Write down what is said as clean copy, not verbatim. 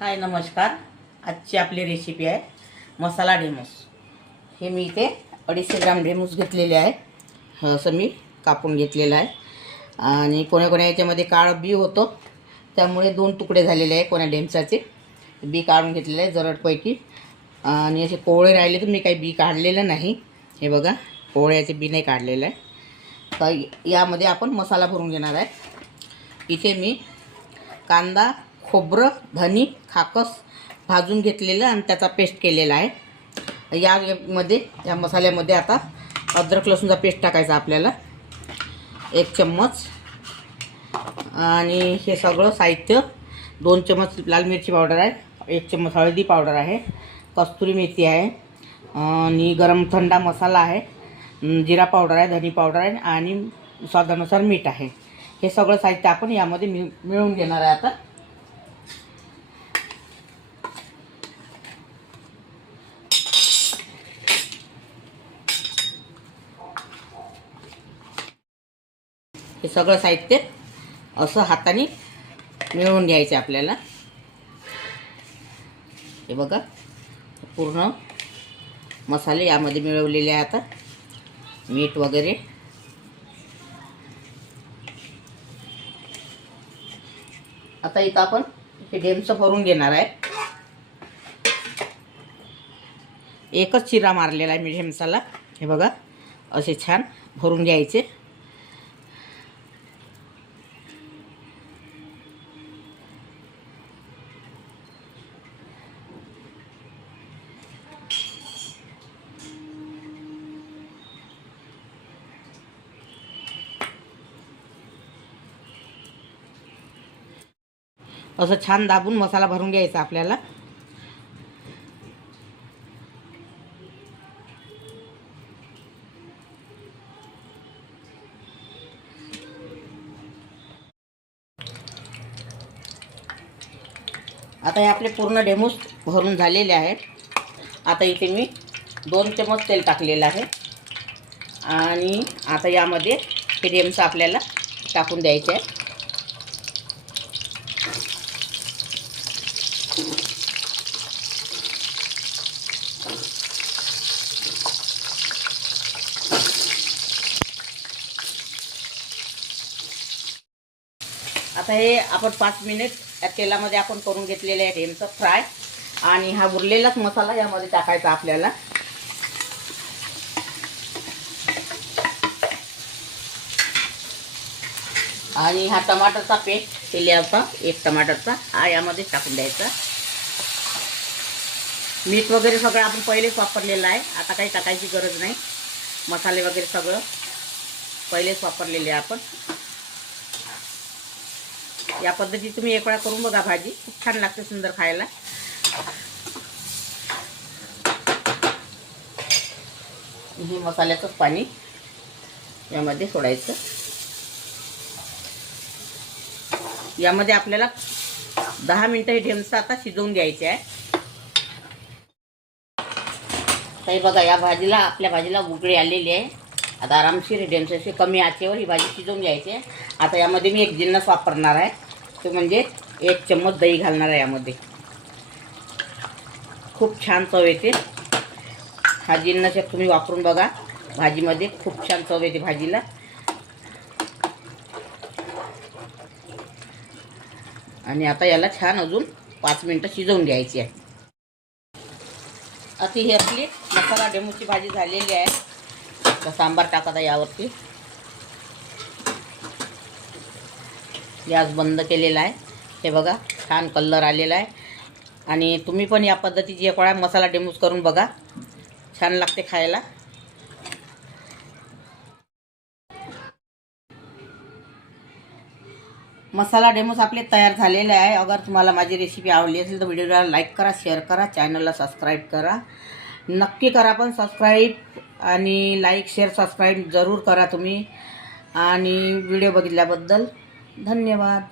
हाय नमस्कार. आजची आपली रेसिपी आहे मसाला ढेमूस. हे मी इथे 250 ग्राम ढेमूस घेतलेले आहे. असं मी कापून घेतलेलं आहे. आणि कोण्या याच्यामध्ये काळ बी होतो, त्यामुळे 2 तुकडे झालेले आहे कोण्या ढेमसाचे. बी काढून घेतलेले आहे जरडपैकी. आणि असे कोवळे राहिले तर मी काही बी काढलेलं नाही. हे बघा, कोवळ्याचे बी नाही काढलेलं आहे. तर यामध्ये आपण मसाला भरून घेणार आहे. इथे मी कांदा, खोबरं, धनी, खाकस भाजून घेतलेलं आणि त्याचा पेस्ट केलेला आहे. या मसाल्यामध्ये आता अद्रक लसूणचा पेस्ट टाकायचा आपल्याला 1 चम्मच. आणि हे सगळं साहित्य 2 चम्मच लाल मिरची पावडर आहे, 1 चम्मच हळदी पावडर आहे, कस्तुरी मेथी आहे, आणि गरम थंडा मसाला आहे, जिरा पावडर आहे, धनी पावडर आहे आणि स्वादानुसार मीठ आहे. हे सगळं साहित्य आपण यामध्ये मिळवून घेणार आहे. आता हे सगळं साहित्य असं हाताने मिळवून घ्यायचं आपल्याला. हे बघा, पूर्ण मसाले यामध्ये मिळवलेले आहे. आता मीठ वगैरे आता इथं आपण हे ढेमसं भरून घेणार आहे. एकच चिरा मारलेला आहे मी ढेमसाला. हे बघा, असे छान भरून घ्यायचे. असं छान दाबून मसाला भरून घ्यायचा आपल्याला. आता हे आपले पूर्ण ढेमूस भरून झालेले आहेत. आता इथे मी 2 चम्मच तेल टाकलेलं आहे. आणि आता यामध्ये हे ढेमसं आपल्याला टाकून द्यायचे आहे. आता हे आपण 5 मिनिट या तेलामध्ये आपण करून घेतलेले आहे ढेमसं फ्राय. आणि हा उरलेलाच मसाला यामध्ये टाकायचा आपल्याला. आणि हा टमाटरचा पेस्ट केला होता 1 टमाटरचा, हा यामध्ये टाकून द्यायचा. मीठ वगैरे सगळं आपण पहिलेच वापरलेलं आहे, आता काही टाकायची गरज नाही. मसाले वगैरे सगळं पहिलेच वापरलेले आहे आपण. या पद्धतीने तुम्ही एक वेळा करून बघा. भाजी खूप छान लागते, सुंदर खायला. हे मसाल्याचं पाणी यामध्ये सोडायचं. यामध्ये आपल्याला 10 मिनिटं हे ढेमसं आता शिजवून घ्यायचे आहे. हे बघा, या भाजीला आपल्या भाजीला उकळी आलेली आहे. आता आरामशीर ढेमसं असे कमी आचेवर ही भाजी शिजवून घ्यायची आहे. आता यामध्ये मी एक जिन्नस वापरणार आहे, तो म्हणजे 1 चम्मच दही घालणार आहे यामध्ये. खूप छान चव येते. हा जिन्नस एक तुम्ही वापरून बघा, भाजीमध्ये खूप छान चव येते भाजीला. आणि आता याला छान अजून 5 मिनिटं शिजवून घ्यायची आहे. आता ही आपली मसाला ढेमूची भाजी झालेली आहे. आता सांबार टाकत आहे यावरती. गॅस बंद केलेला आहे. हे बघा, छान कलर आलेला आहे. आणि तुम्ही पण या पद्धतीची एक वेळा मसाला ढेमूस करून बघा, छान लागते खायला. मसाला ढेमूस आपले तयार झालेले आहे. अगर तुम्हाला माझी रेसिपी आवडली असेल तर व्हिडिओला लाईक करा, शेअर करा, चॅनलला सबस्क्राईब करा. नक्की करा पण सबस्क्राईब. आणि लाईक, शेअर, सबस्क्राईब जरूर करा तुम्ही. आणि व्हिडिओ बघितल्याबद्दल धन्यवाद.